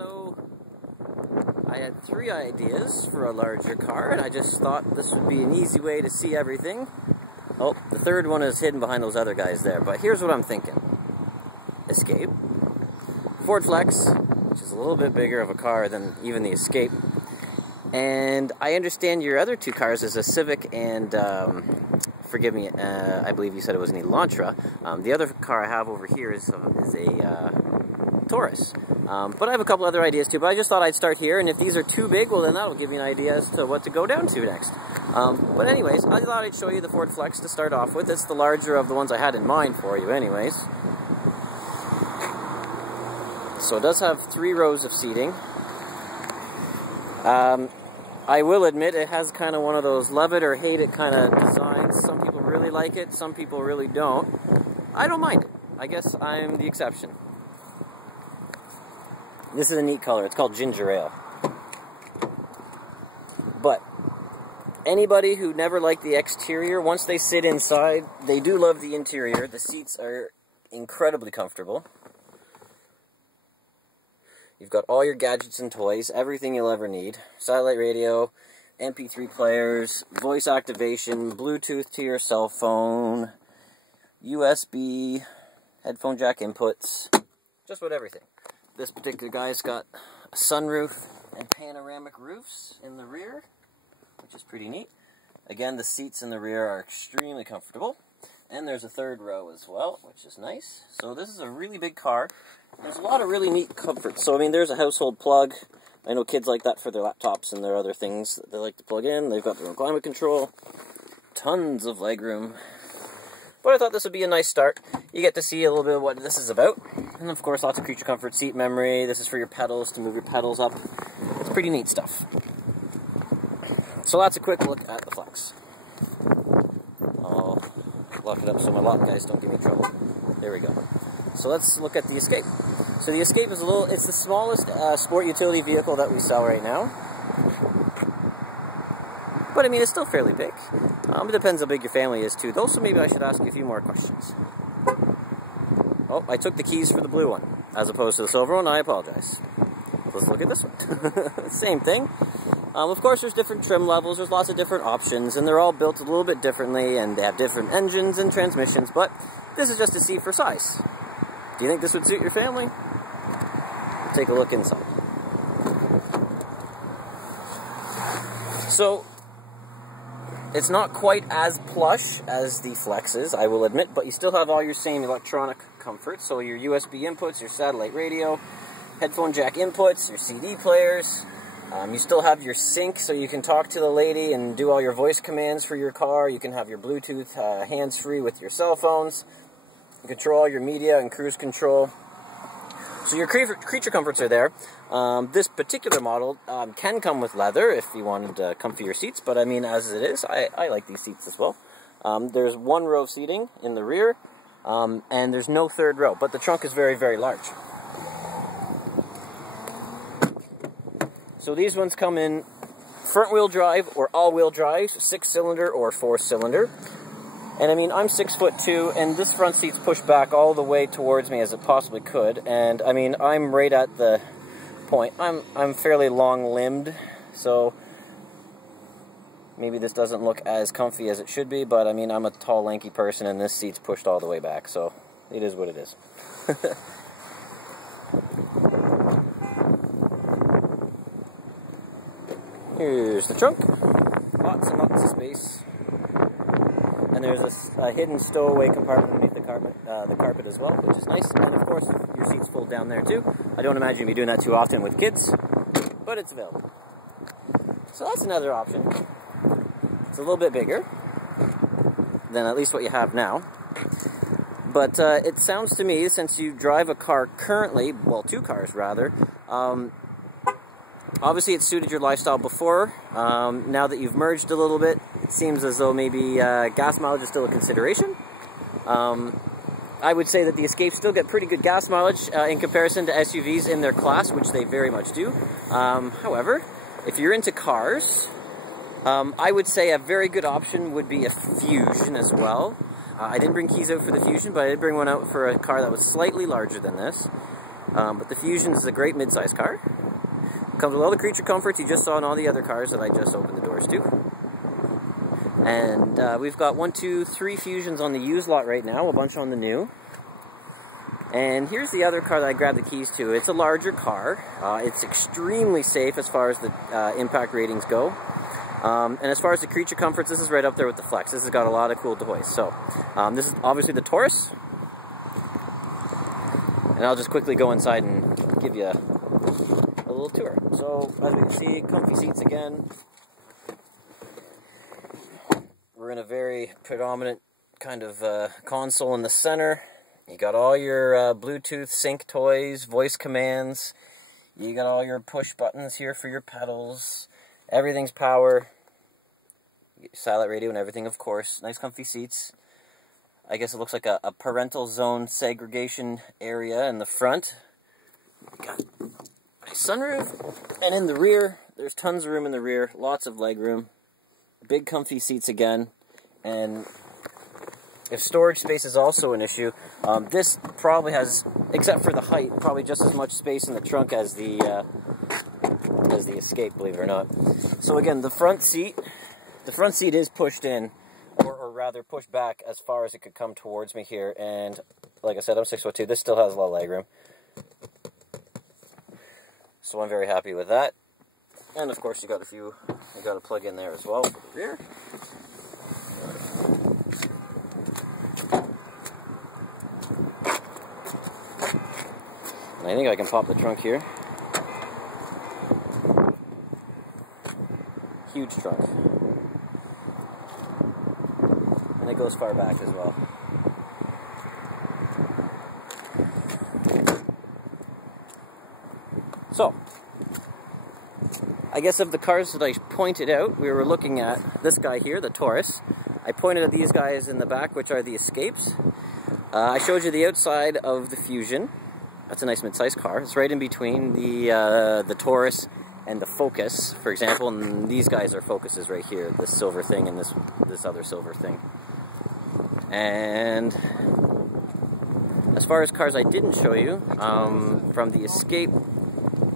Hello. I had 3 ideas for a larger car, and I just thought this would be an easy way to see everything. Oh, the third one is hidden behind those other guys there, but here's what I'm thinking. Escape, Ford Flex, which is a little bit bigger of a car than even the Escape, and I understand your other 2 cars is a Civic and, forgive me, I believe you said it was an Elantra. The other car I have over here is a Taurus. But I have a couple other ideas too, but I just thought I'd start here, and if these are too big, well then that'll give you an idea as to what to go down to next. But anyways, I thought I'd show you the Ford Flex to start off with. It's the larger of the ones I had in mind for you anyways. So it does have 3 rows of seating. I will admit it has kind of one of those love it or hate it kind of designs. Some people really like it, some people really don't. I don't mind it. I guess I'm the exception. This is a neat color. It's called Ginger Ale. But anybody who never liked the exterior, once they sit inside, they do love the interior. The seats are incredibly comfortable. You've got all your gadgets and toys, everything you'll ever need. Satellite radio, MP3 players, voice activation, Bluetooth to your cell phone, USB, headphone jack inputs, just about everything. This particular guy's got a sunroof and panoramic roofs in the rear, which is pretty neat. Again, the seats in the rear are extremely comfortable. And there's a 3rd row as well, which is nice. So this is a really big car. There's a lot of really neat comforts. So, I mean, there's a household plug. I know kids like that for their laptops and their other things that they like to plug in. They've got their own climate control. Tons of legroom. But I thought this would be a nice start. You get to see a little bit of what this is about. And, of course, lots of creature comfort, seat memory. This is for your pedals, to move your pedals up. It's pretty neat stuff. So that's a quick look at the Flex. I'll lock it up so my lock guys don't give me trouble. There we go. So let's look at the Escape. So the Escape is it's the smallest sport utility vehicle that we sell right now. But I mean, it's still fairly big. It depends how big your family is too, though, so maybe I should ask you a few more questions. Oh, I took the keys for the blue one, as opposed to the silver one. I apologize. Let's look at this one. Same thing. Of course, there's different trim levels, there's lots of different options, and they're all built a little bit differently, and they have different engines and transmissions, but this is just to see for size. Do you think this would suit your family? Take a look inside. So, it's not quite as plush as the Flex is, I will admit, but you still have all your same electronic comforts, so your USB inputs, your satellite radio, headphone jack inputs, your CD players. You still have your sync, so you can talk to the lady and do all your voice commands for your car. You can have your Bluetooth hands-free with your cell phones. You control all your media and cruise control. So your creature comforts are there. This particular model can come with leather if you wanted comfier seats, but I mean, as it is, I like these seats as well. There's 1 row of seating in the rear, and there's no 3rd row, but the trunk is very, very large. So these ones come in front-wheel drive or all-wheel drive, 6-cylinder or 4-cylinder. And I mean, I'm 6'2", and this front seat's pushed back all the way towards me as it possibly could. And I mean, I'm right at the point. I'm fairly long-limbed, so maybe this doesn't look as comfy as it should be, but I mean, I'm a tall, lanky person, and this seat's pushed all the way back, so it is what it is. Here's the trunk. Lots and lots of space. And there's a hidden stowaway compartment underneath the carpet as well, which is nice. And of course, your seats fold down there too. I don't imagine you'd be doing that too often with kids, but it's available. So that's another option. It's a little bit bigger than at least what you have now. But it sounds to me, since you drive a car currently, well, 2 cars rather, obviously it's suited your lifestyle before. Now that you've merged a little bit, it seems as though maybe gas mileage is still a consideration. I would say that the Escapes still get pretty good gas mileage in comparison to SUVs in their class, which they very much do. However, if you're into cars, I would say a very good option would be a Fusion as well. I didn't bring keys out for the Fusion, but I did bring one out for a car that was slightly larger than this. But the Fusion is a great mid-size car. Comes with all the creature comforts you just saw in all the other cars that I just opened the doors to. And we've got 1, 2, 3 Fusions on the used lot right now, a bunch on the new. And here's the other car that I grabbed the keys to. It's a larger car. It's extremely safe as far as the impact ratings go. And as far as the creature comforts, this is right up there with the Flex. This has got a lot of cool toys. So, this is obviously the Taurus. And I'll just quickly go inside and give you a little tour. So, as you can see, comfy seats again. We're in a very predominant kind of console in the center. You got all your Bluetooth sync toys, voice commands. You got all your push buttons here for your pedals. Everything's power. Satellite radio and everything, of course. Nice comfy seats. I guess it looks like a parental zone segregation area in the front. Got a sunroof. And in the rear, there's tons of room in the rear. Lots of leg room. Big comfy seats again. And if storage space is also an issue, this probably has, except for the height, probably just as much space in the trunk as the Escape, believe it or not. So again, the front seat is pushed in, or rather pushed back as far as it could come towards me here. And like I said, I'm 6'2". This still has a lot of leg room, so I'm very happy with that. And of course, you got a plug in there as well for the rear. And I think I can pop the trunk here. Huge trunk. And it goes far back as well. So, I guess of the cars that I pointed out, we were looking at this guy here, the Taurus. I pointed at these guys in the back, which are the Escapes. I showed you the outside of the Fusion. That's a nice mid-sized car. It's right in between the Taurus and the Focus, for example, and these guys are Focuses right here, this silver thing and this other silver thing. And as far as cars I didn't show you, from the Escape,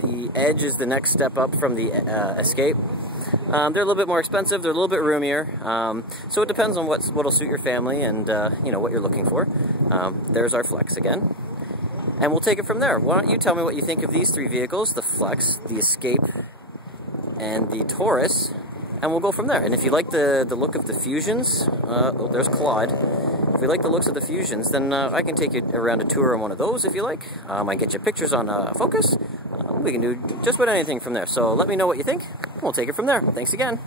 the Edge is the next step up from the Escape. They're a little bit more expensive, they're a little bit roomier, so it depends on what'll suit your family and you know, what you're looking for. There's our Flex again. And we'll take it from there. Why don't you tell me what you think of these 3 vehicles, the Flex, the Escape, and the Taurus, and we'll go from there. And if you like the look of the Fusions, oh, there's Claude. If you like the looks of the Fusions, then I can take you around a tour on one of those if you like. I can get you pictures on Focus. We can do just about anything from there. So let me know what you think, and we'll take it from there. Thanks again.